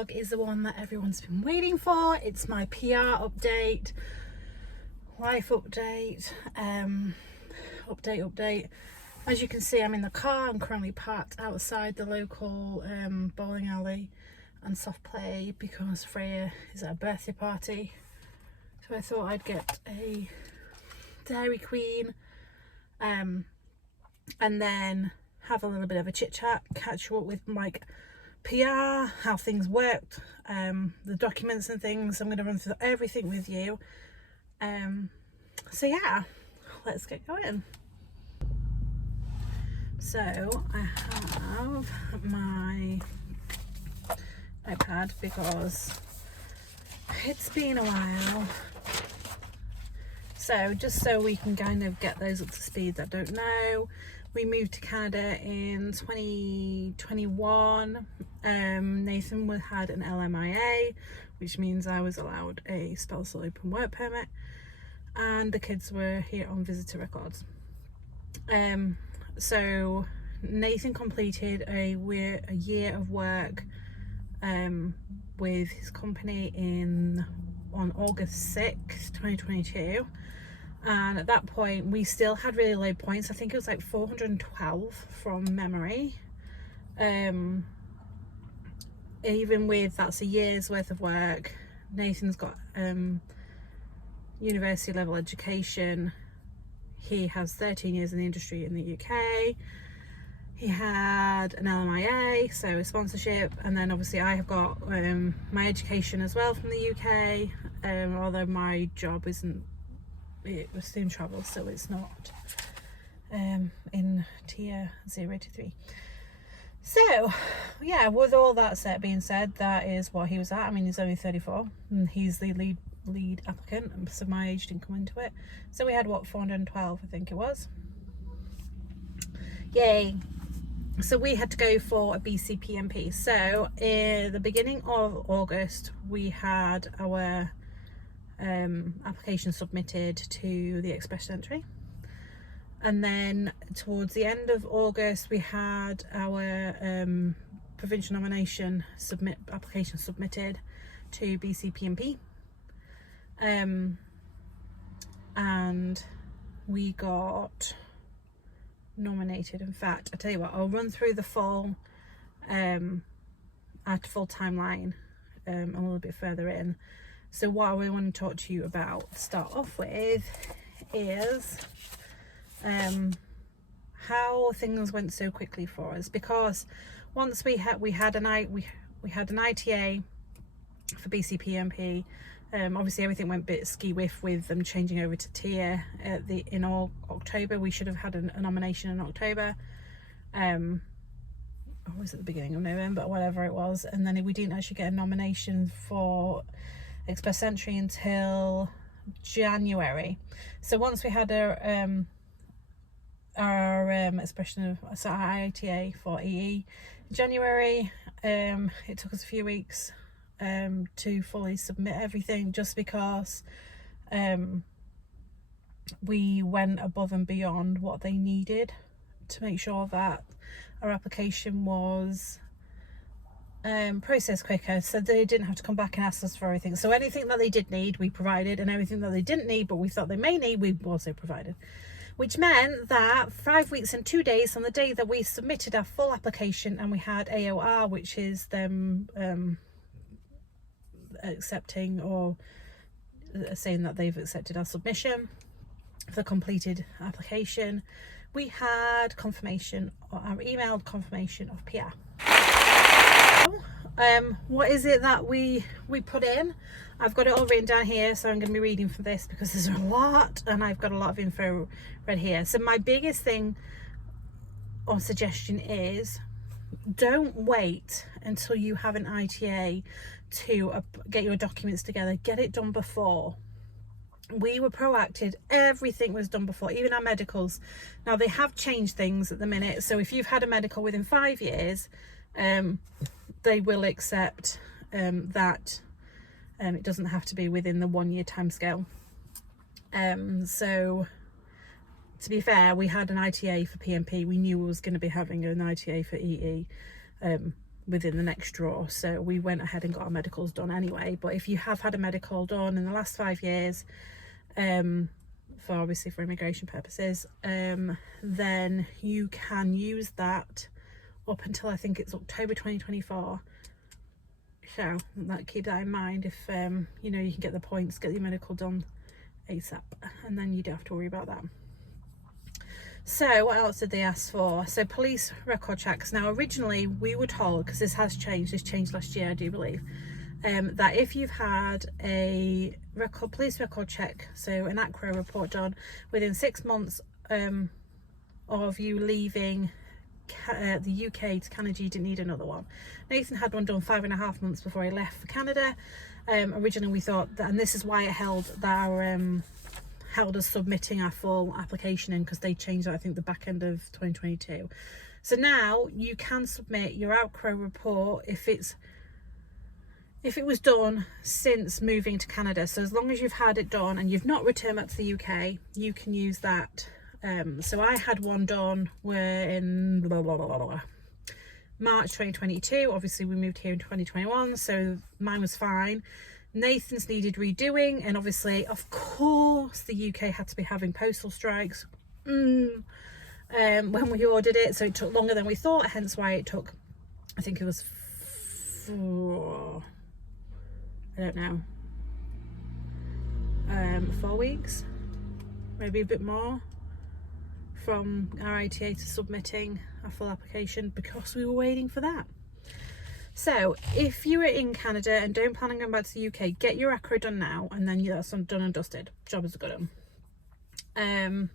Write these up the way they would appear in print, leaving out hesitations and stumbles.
vlog is the one that everyone's been waiting for. It's my PR update, life update, update. As you can see, I'm in the car. I'm currently parked outside the local bowling alley and soft play because Freya is at a birthday party. So I thought I'd get a Dairy Queen and then have a little bit of a chit chat, catch up with Mike PR, how things worked, the documents and things. I'm going to run through everything with you. So yeah, let's get going. So I have my iPad because it's been a while. So just so we can kind of get those up to speed that don't know, we moved to Canada in 2021. Nathan had an LMIA, which means I was allowed a spousal open work permit, and the kids were here on visitor records. So Nathan completed a year of work with his company on August 6th, 2022. And at that point we still had really low points. I think it was like 412 from memory. Even with that's a year's worth of work. Nathan's got university level education. He has 13 years in the industry in the UK. He had an LMIA, so a sponsorship, and then obviously I have got my education as well from the UK, although my job isn't, it was student travel, so it's not in tier 0 to 3. So yeah, with all that being said, that is what he was at. I mean, he's only 34 and he's the lead applicant, so my age didn't come into it. So we had what, 412 I think it was. Yay. So we had to go for a BCPMP. So in the beginning of August we had our application submitted to the express entry, and then towards the end of August we had our provincial nomination application submitted to BCPMP, and we got nominated. In fact, I tell you what, I'll run through the full timeline a little bit further in. So what I really want to talk to you about to start off with is how things went so quickly for us, because once we had an ITA for BCPMP. Obviously everything went a bit ski-whiff with them changing over to tier in October. We should have had a nomination in October, or was it the beginning of November, whatever it was, and then we didn't actually get a nomination for express entry until January. So once we had our expression of our ITA for EE in January, it took us a few weeks to fully submit everything, just because we went above and beyond what they needed to make sure that our application was processed quicker, so they didn't have to come back and ask us for everything. So anything that they did need we provided, and everything that they didn't need but we thought they may need we also provided, which meant that 5 weeks and 2 days from the day that we submitted our full application and we had AOR, which is them accepting or saying that they've accepted our submission for the completed application, we had confirmation, or our emailed confirmation of PR. What is it that we put in? I've got it all written down here, so I'm going to be reading from this because there's a lot and I've got a lot of info read here. So my biggest thing or suggestion is, don't wait until you have an ITA to get your documents together. Get it done before. We were proactive. Everything was done before, even our medicals. Now they have changed things at the minute, so if you've had a medical within 5 years, they will accept that it doesn't have to be within the 1 year timescale. So to be fair, we had an ITA for PMP. We knew we was going to be having an ITA for EE. within the next drawer. So we went ahead and got our medicals done anyway. But if you have had a medical done in the last 5 years, for obviously for immigration purposes, then you can use that up until I think it's October 2024. So keep that in mind. If you know, you can get the points, get your medical done ASAP, and then you don't have to worry about that. So what else did they ask for? So police record checks. Now originally we were told, because this changed last year I do believe, that if you've had a police record check, so an Acro report done within 6 months of you leaving the UK to Canada, you didn't need another one. Nathan had one done 5.5 months before he left for Canada. Originally we thought that, and this is why it held us submitting our full application in, because they changed it I think the back end of 2022. So now you can submit your Acro report if it was done since moving to Canada. So as long as you've had it done and you've not returned back to the UK, you can use that. So I had one done in March 2022. Obviously we moved here in 2021, so mine was fine. Nathan's needed redoing, and obviously of course the UK had to be having postal strikes when we ordered it, so it took longer than we thought, hence why it took, I think it was 4 weeks, maybe a bit more, from our ITA to submitting a full application, because we were waiting for that. So if you are in Canada and don't plan on going back to the UK, get your Acro done now, and then that's done and dusted. Job is a good one.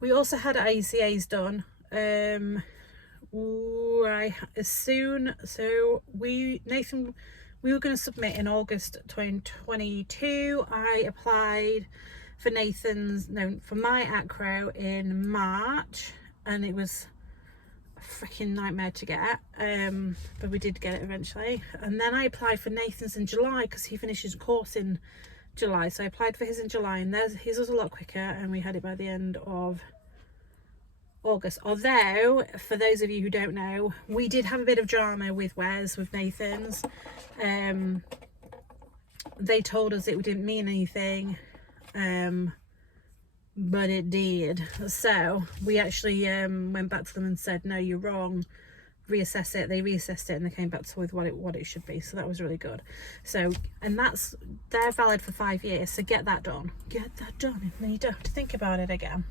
We also had ICAs done we were going to submit in August 2022. I applied for my Acro in March, and it was freaking nightmare to get, but we did get it eventually. And then I applied for Nathan's in July, because he finishes a course in July, so I applied for his in July, and his was a lot quicker, and we had it by the end of August. Although, for those of you who don't know, we did have a bit of drama with Nathan's. They told us it didn't mean anything, but it did. So we actually went back to them and said, no, you're wrong, reassess it. They reassessed it and they came back to with what it should be, so that was really good. So, and they're valid for 5 years, so get that done, and then you don't have to think about it again.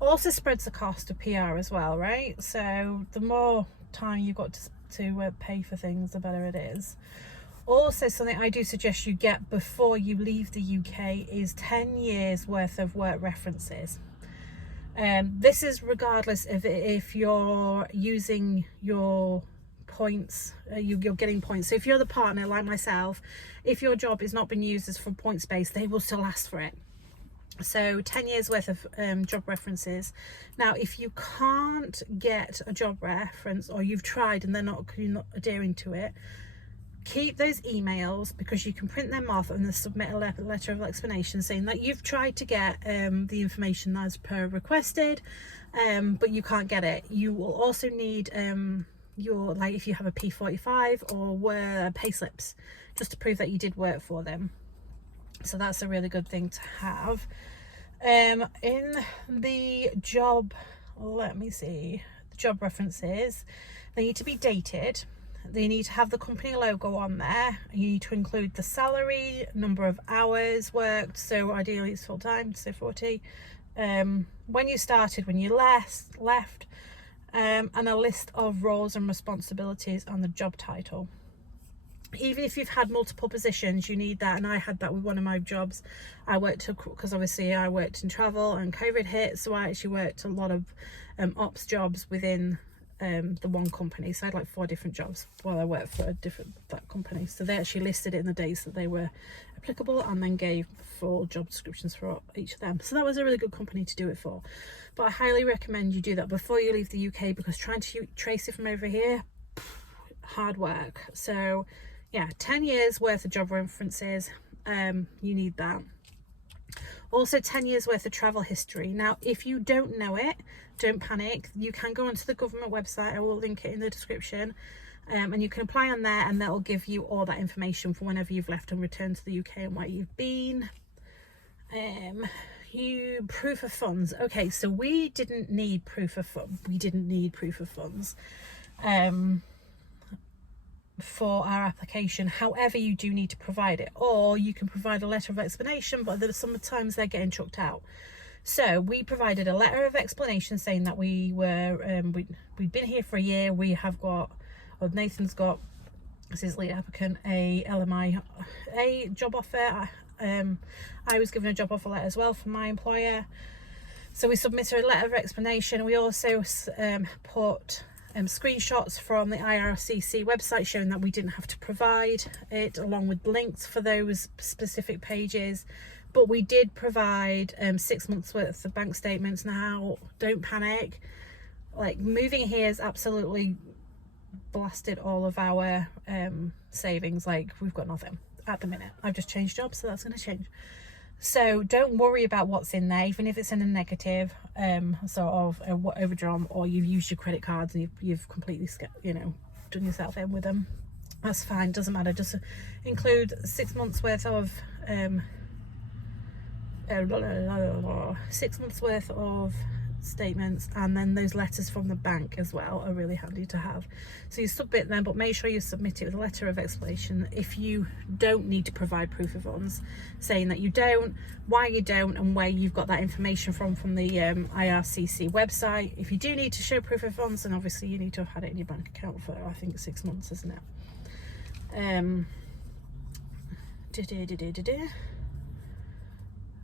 Also spreads the cost of PR as well, right? So the more time you've got to pay for things, the better it is. Also, something I do suggest you get before you leave the UK is 10 years worth of work references. This is regardless of if you're using your points, you're getting points. So if you're the partner like myself, if your job has not been used as for points based, they will still ask for it. So 10 years worth of job references. Now if you can't get a job reference, or you've tried and you're not adhering to it, keep those emails, because you can print them off and then submit a letter of explanation saying that you've tried to get the information as per requested, but you can't get it. You will also need if you have a P45 or pay slips, just to prove that you did work for them. So that's a really good thing to have. In the job, the job references, they need to be dated. They need to have the company logo on there. You need to include the salary, number of hours worked, so ideally it's full time, so 40. When you started, when you left, and a list of roles and responsibilities on the job title. Even if you've had multiple positions, you need that, and I had that with one of my jobs. Because obviously I worked in travel and COVID hit, so I actually worked a lot of ops jobs within the one company. So I had like 4 different jobs while I worked for that company. So they actually listed it in the days that they were applicable, and then gave full job descriptions for each of them. So that was a really good company to do it for. But I highly recommend you do that before you leave the UK, because trying to trace it from over here, hard work. So yeah, 10 years worth of job references, you need that. Also 10 years worth of travel history. Now if you don't know it, don't panic. You can go onto the government website, I will link it in the description, and you can apply on there, and that'll give you all that information for whenever you've left and returned to the UK and where you've been. You proof of funds. Okay, so we didn't need proof of funds for our application. However, you do need to provide it, or you can provide a letter of explanation, but sometimes they're getting chucked out. So we provided a letter of explanation saying that we were we'd been here for a year. We have got, or Nathan's got, this is lead applicant, a LMI, a job offer. I was given a job offer letter as well from my employer. So we submitted a letter of explanation. We also put screenshots from the IRCC website showing that we didn't have to provide it, along with links for those specific pages. But we did provide 6 months worth of bank statements. Now, don't panic. Like, moving here has absolutely blasted all of our savings. Like, we've got nothing at the minute. I've just changed jobs, so that's going to change. So don't worry about what's in there, even if it's in a negative sort of overdrawn, or you've used your credit cards and you've completely, you know, done yourself in with them. That's fine, doesn't matter. Just include 6 months worth of 6 months worth of statements, and then those letters from the bank as well are really handy to have. So you submit them, but make sure you submit it with a letter of explanation if you don't need to provide proof of funds, saying that you don't, why you don't, and where you've got that information from the IRCC website. If you do need to show proof of funds, then obviously you need to have had it in your bank account for, I think, 6 months, isn't it?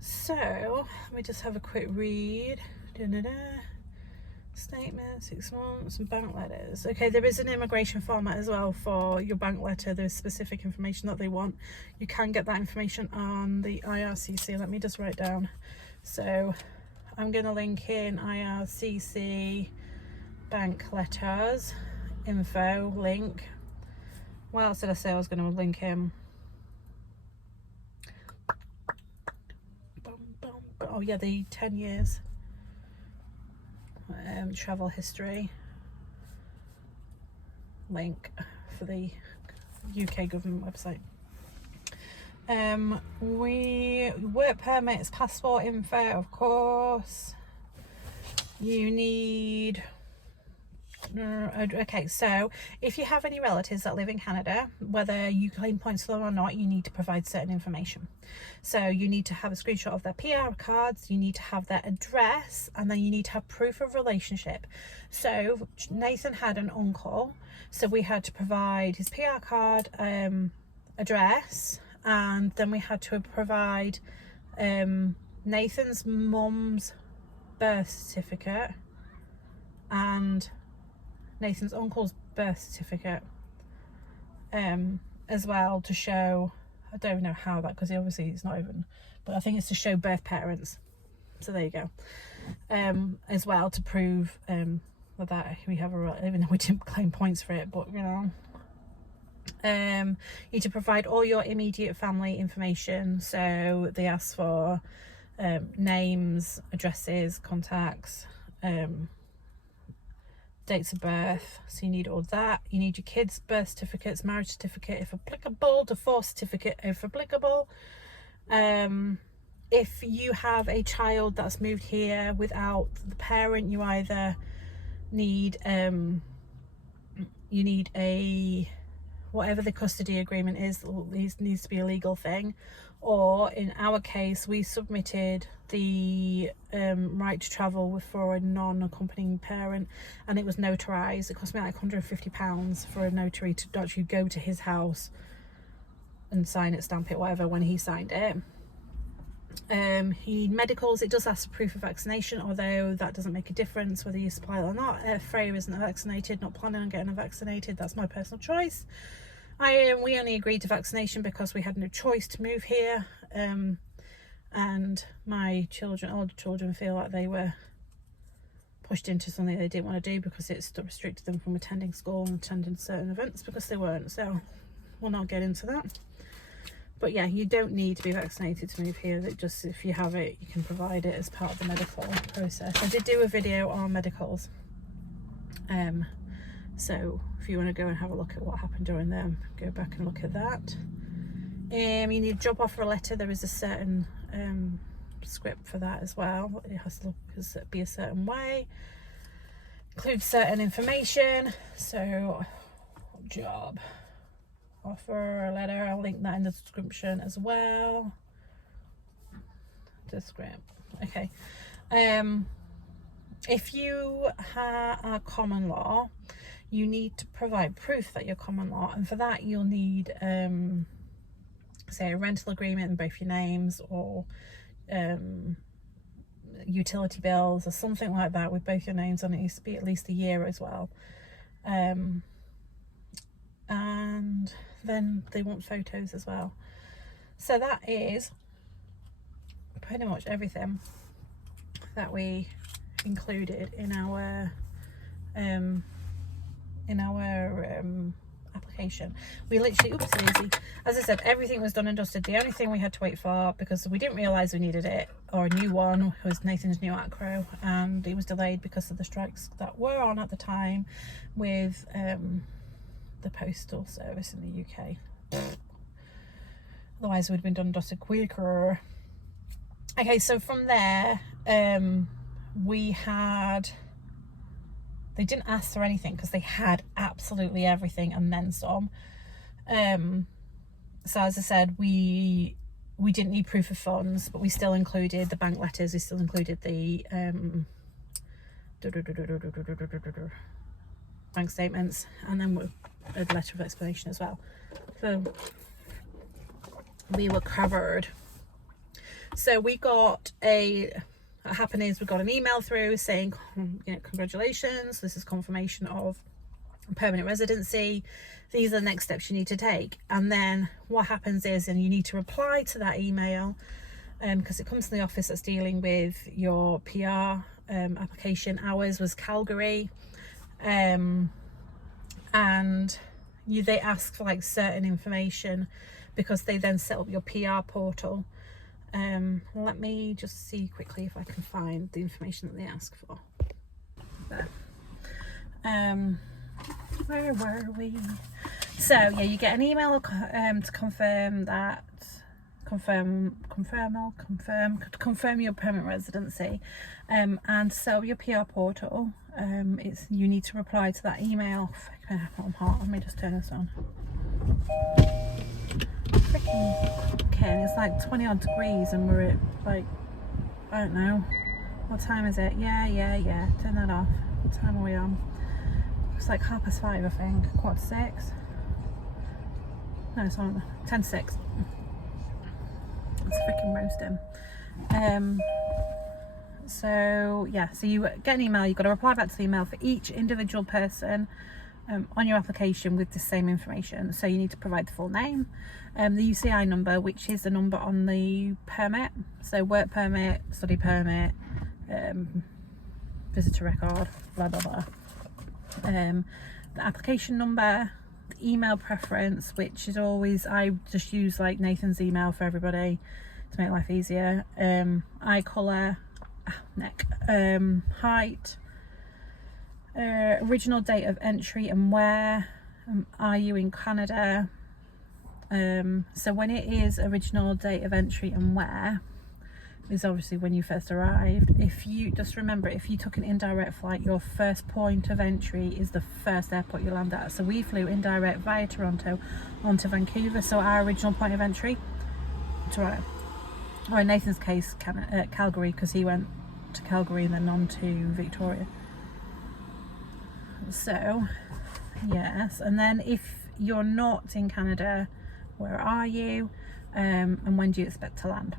So let me just have a quick read. Statement, 6 months, and bank letters. Okay, there is an immigration format as well for your bank letter. There's specific information that they want. You can get that information on the IRCC. Let me just write down. So I'm going to link in IRCC bank letters info link. What else did I say I was going to link in? Oh yeah, the 10 years travel history link for the UK government website. We work permits, passport info, of course. You need okay, so if you have any relatives that live in Canada, whether you claim points for them or not, you need to provide certain information. So you need to have a screenshot of their PR cards, you need to have their address, and then you need to have proof of relationship. So Nathan had an uncle, so we had to provide his PR card, address, and then we had to provide Nathan's mum's birth certificate and Nathan's uncle's birth certificate as well, to show, I don't know how that, because obviously it's not even, but I think it's to show birth parents. So there you go. As well, to prove that we have a, even though we didn't claim points for it, but you know. You need to provide all your immediate family information. So they ask for names, addresses, contacts, dates of birth, so you need all that. You need your kids' birth certificates, marriage certificate if applicable, divorce certificate if applicable. If you have a child that's moved here without the parent, you either need you need a, whatever the custody agreement is, needs to be a legal thing, or in our case we submitted the right to travel for a non-accompanying parent, and it was notarized. It cost me like £150 for a notary to actually go to his house and sign it, stamp it, whatever, when he signed it. You need medicals. It does ask for proof of vaccination, although that doesn't make a difference whether you supply it or not. Fave isn't vaccinated, not planning on getting vaccinated, that's my personal choice. We only agreed to vaccination because we had no choice to move here, and my children, older children, feel like they were pushed into something they didn't want to do because it restricted them from attending school and attending certain events because they weren't. So we'll not get into that. But yeah, you don't need to be vaccinated to move here. That just, if you have it, you can provide it as part of the medical process. I did do a video on medicals So if you want to go and have a look at what happened during them, go back and look at that. You need to drop off a letter. There is a certain script for that as well. It has to be a certain way, include certain information. So job offer letter, I'll link that in the description as well. Descript. Okay. If you are common law, you need to provide proof that you're common law, and for that you'll need say a rental agreement in both your names, or utility bills or something like that with both your names on it. It needs to be at least a year as well. And then they want photos as well. So that is pretty much everything that we included in our application. We literally, oops daisy, as I said, everything was done and dusted. The only thing we had to wait for, because we didn't realise we needed it, or a new one, was Nathan's new Acro, and it was delayed because of the strikes that were on at the time with the postal service in the UK. Otherwise it would have been done and dusted quicker. Okay, so from there they didn't ask for anything because they had absolutely everything and then some. So as I said, we didn't need proof of funds, but we still included the bank letters, we still included the bank statements, and then a letter of explanation as well. So we were covered. So we got what happened is we got an email through saying, congratulations, this is confirmation of permanent residency. These are the next steps you need to take. And then what happens is, and you need to reply to that email, because it comes from the office that's dealing with your PR application. Ours was Calgary, and they ask for like certain information because they then set up your PR portal. Let me just see quickly if I can find the information that they ask for. There. Where were we? So yeah, you get an email to confirm your permanent residency, and set up your PR portal. You need to reply to that email. I'm hot. Let me just turn this on. Okay, and it's like 20 odd degrees and we're at like, I don't know, what time is it? Yeah, turn that off. What time are we on? It's like 5:30, I think, 5:45. No, it's on 10:06. It's freaking roasting. So yeah, so you get an email, you've got to reply back to the email for each individual person on your application with the same information. So you need to provide the full name, the UCI number, which is the number on the permit, so work permit, study permit, visitor record, blah blah blah, the application number, the email preference, which is always, I just use like Nathan's email for everybody to make life easier, eye colour, neck, height, original date of entry and where. Are you in Canada? So when it is original date of entry and where is obviously when you first arrived. If you just remember, if you took an indirect flight, your first point of entry is the first airport you land at. So we flew indirect via Toronto onto Vancouver, so our original point of entry, Toronto, or in Nathan's case Calgary, because he went to Calgary and then on to Victoria. So yes, and then if you're not in Canada, where are you, and when do you expect to land?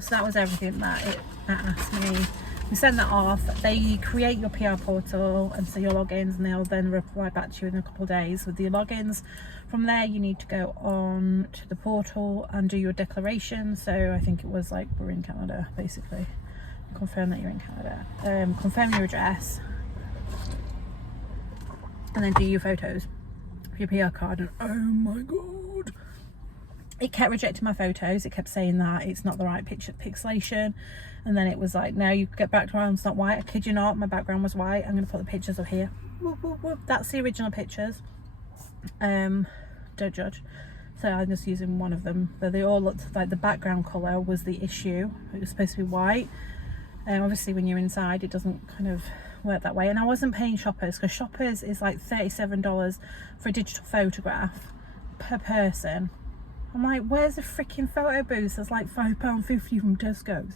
So that was everything that it asked me. We send that off, they create your PR portal and so your logins, and they'll then reply back to you in a couple of days with the logins. From there you need to go on to the portal and do your declaration. So I think it was like, we're in Canada basically, confirm that you're in Canada, confirm your address, and then do your photos for your PR card. And oh my god, it kept rejecting my photos. It kept saying that it's not the right pixelation, and then it was like, no, you get background's not white. I kid you not, my background was white. I'm going to put the pictures up here. That's the original pictures. Don't judge. So I'm just using one of them. But they all looked like the background colour was the issue. It was supposed to be white. Obviously when you're inside it doesn't kind of work that way. And I wasn't paying Shoppers, because Shoppers is like $37 for a digital photograph per person. I'm like, where's the freaking photo booth? That's like £5.50 from Tesco's.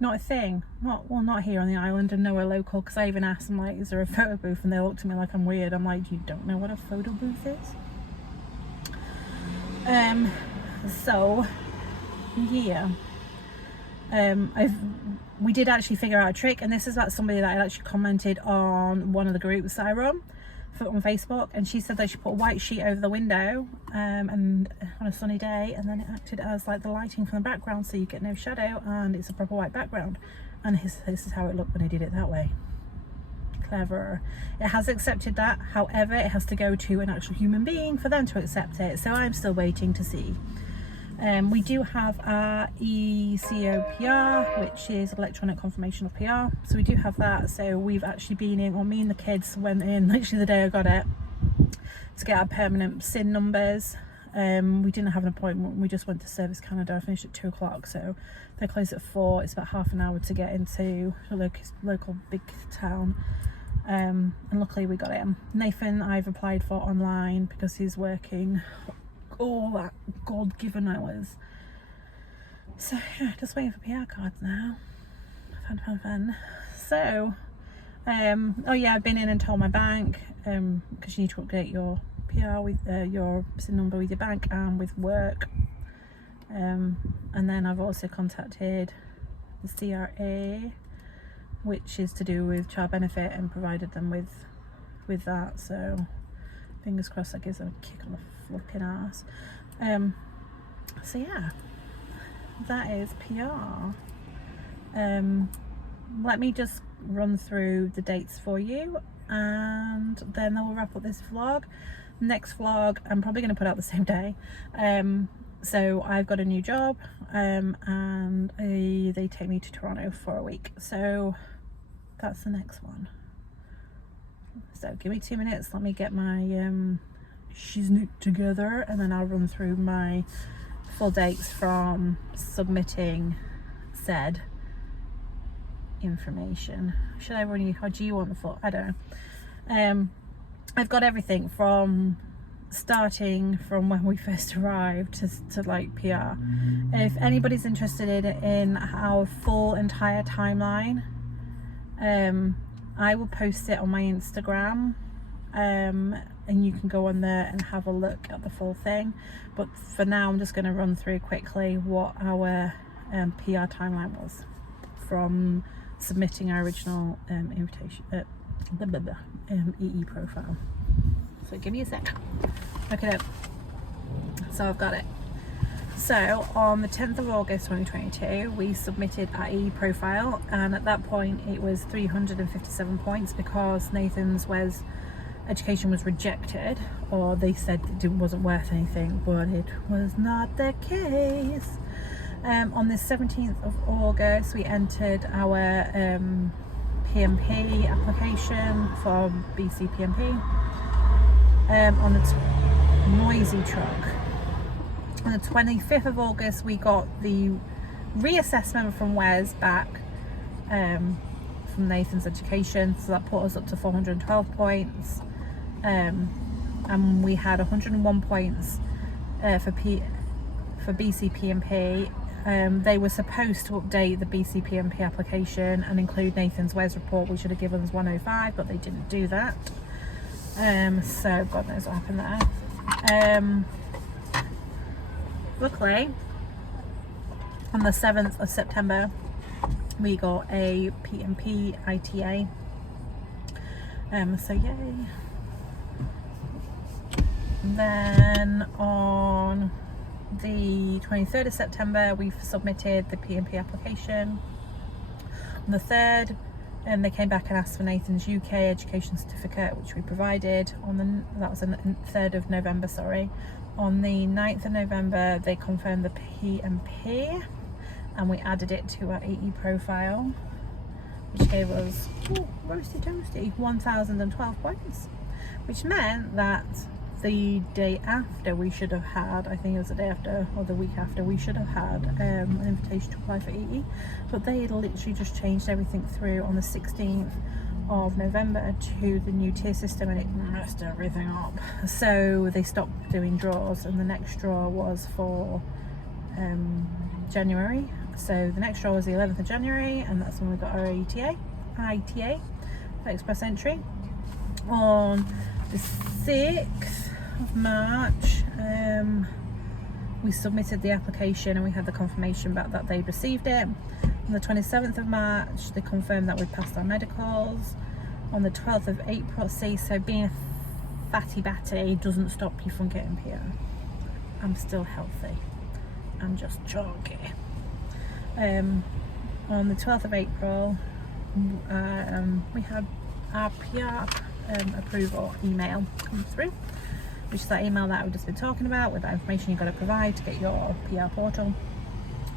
Not a thing. Not here on the island, and nowhere local, because I even asked them, like, is there a photo booth? And they looked at me like I'm weird. I'm like, you don't know what a photo booth is? So yeah, we did actually figure out a trick, and this is about somebody that had actually commented on one of the groups that I run on Facebook, and she said they should put a white sheet over the window and on a sunny day, and then it acted as like the lighting from the background, so you get no shadow and it's a proper white background. And this is how it looked when I did it that way. Clever. It has accepted that, however it has to go to an actual human being for them to accept it, so I'm still waiting to see. We do have our ECOPR, which is electronic confirmation of PR, so we do have that. So we've actually been in, or me and the kids went in literally the day I got it, to get our permanent SIN numbers. We didn't have an appointment, we just went to Service Canada. I finished at 2 o'clock, so they're closed at 4. It's about half an hour to get into a local big town, and luckily we got it. Nathan I've applied for online because he's working all that God-given hours. So yeah, just waiting for PR cards now. Fun. So oh yeah, I've been in and told my bank, because you need to update your PR with your SIN number with your bank and with work, and then I've also contacted the CRA, which is to do with child benefit, and provided them with that. So fingers crossed that gives them a kick on the flipping ass. So yeah, that is PR. Let me just run through the dates for you, and then I will wrap up this vlog. Next vlog I'm probably going to put out the same day. So I've got a new job, and they take me to Toronto for a week, so that's the next one. So give me 2 minutes, let me get my shiznit together, and then I'll run through my full dates from submitting said information. Should I run you, or do you want the full? I don't know. I've got everything from starting from when we first arrived to like PR. If anybody's interested in our full entire timeline, I will post it on my Instagram, and you can go on there and have a look at the full thing. But for now I'm just going to run through quickly what our PR timeline was from submitting our original invitation EE profile. So give me a sec. Look it up. So I've got it. So on the 10th of August 2022 we submitted our EE profile, and at that point it was 357 points because Nathan's WES education was rejected, or they said it wasn't worth anything, but it was not the case. On the 17th of August we entered our PMP application for BC PMP on the noisy truck. On the 25th of August we got the reassessment from WES back from Nathan's education, so that put us up to 412 points, and we had 101 points for BC PMP. They were supposed to update the BC PMP application and include Nathan's WES report, which should have given us 105, but they didn't do that. So God knows what happened there. Luckily, on the 7th of September, we got a PMP ITA. So yay. Then on the 23rd of September, we submitted the PMP application. On the 3rd, they came back and asked for Nathan's UK education certificate, which we provided. That was on the 3rd of November, sorry. On the 9th of November, they confirmed the PMP, and we added it to our EE profile. which gave us, roasty toasty, 1,012 points, which meant that the day after we should have had, I think it was the day after or the week after, we should have had an invitation to apply for EE, but they literally just changed everything through on the 16th of November to the new tier system, and it messed everything up. So they stopped doing draws, and the next draw was for January. So the next draw was the 11th of January, and that's when we got our ITA for express entry. On the 6th of March, we submitted the application and we had the confirmation back that they'd received it. On the 27th of March, they confirmed that we'd passed our medicals. On the 12th of April, so being a fatty batty doesn't stop you from getting PR. I'm still healthy. I'm just jogging. On the 12th of April, we had our PR approval email come through, which is that email that I've just been talking about with that information you've got to provide to get your PR portal.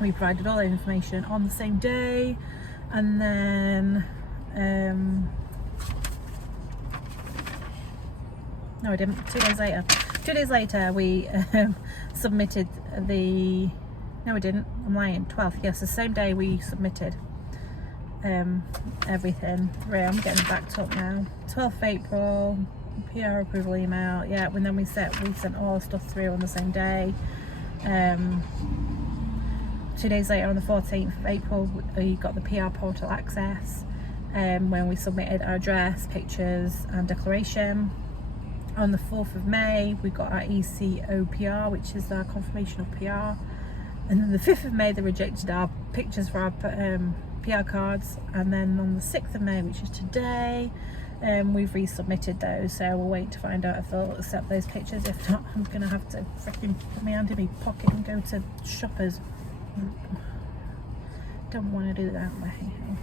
We provided all that information on the same day, and then no, I didn't. 2 days later. 2 days later, we submitted the. No, we didn't. I'm lying. 12th. Yes, the same day we submitted everything through. I'm getting backed up now. 12th April, PR approval email. Yeah, and then we sent all the stuff through on the same day. 2 days later, on the 14th of April, we got the PR portal access. When we submitted our address, pictures, and declaration. On the 4th of May, we got our ECO PR, which is our confirmation of PR. And then the 5th of May, they rejected our pictures for our PR cards. And then on the 6th of May, which is today, we've resubmitted those. So we'll wait to find out if they'll accept those pictures. If not, I'm going to have to freaking put my hand in my pocket and go to Shoppers. Don't want to do that, but hey ho.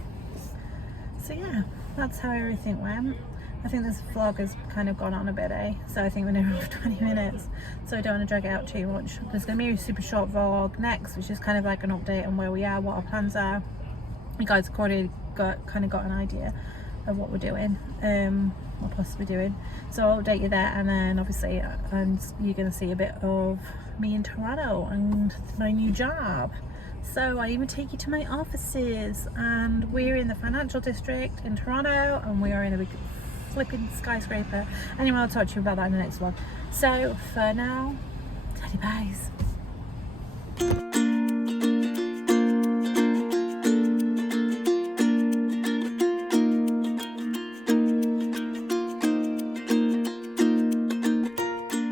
So yeah, that's how everything went. I think this vlog has kind of gone on a bit, so I think we're near over 20 minutes, so I don't want to drag it out too much. There's going to be a super short vlog next, which is kind of like an update on where we are, what our plans are. You guys have already got an idea of what we're doing, or possibly doing, so I'll update you there. And then obviously and you're going to see a bit of me in Toronto and my new job. So I even take you to my offices, and we're in the financial district in Toronto, and we are in a big flipping skyscraper. Anyway, I'll talk to you about that in the next one. So for now, teddy pies.